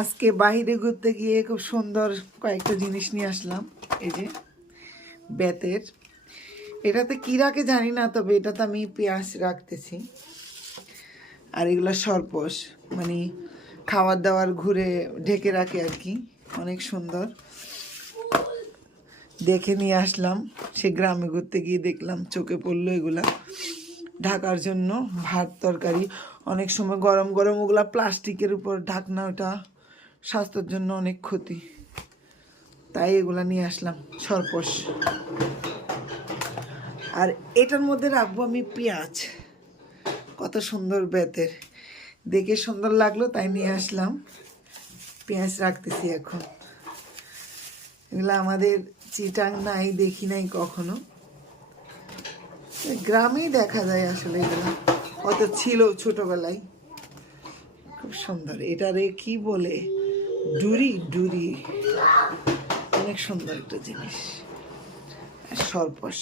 আজকে বাইরে ঘুরতে গিয়ে খুব সুন্দর কয়েকটা জিনিস নিয়ে আসলাম। এই যে বেতের, এটাতে কি রাখে জানি না, তবে এটাতে আমি পেঁয়াজ রাখতেছি। আর এগুলো সরপোষ, মানে খাবার দাবার ঘুরে ঢেকে রাখে আর কি, অনেক সুন্দর। দেখে নিয়ে আসলাম, সে গ্রামে ঘুরতে গিয়ে দেখলাম, চোখে পড়লো এগুলা ঢাকার জন্য। ভাত তরকারি অনেক সময় গরম গরম ওগুলা প্লাস্টিকের উপর ঢাকনা, ওটা স্বাস্থ্যের জন্য অনেক ক্ষতি, তাই এগুলা নিয়ে আসলাম সরপোষ। আর এটার মধ্যে রাখবো আমি পেঁয়াজ, কত সুন্দর বেতের, দেখে সুন্দর লাগলো তাই নিয়ে আসলাম। পেঁয়াজ রাখতেছি এখন। এগুলো আমাদের চিটাং নাই, দেখি নাই কখনো, গ্রামেই দেখা যায় আসলে। এগুলো কত ছিল ছোটবেলায়, খুব সুন্দর। এটারে কি বলে, ডুরি, ডুরি, অনেক সুন্দর একটা জিনিস। সরপোষ।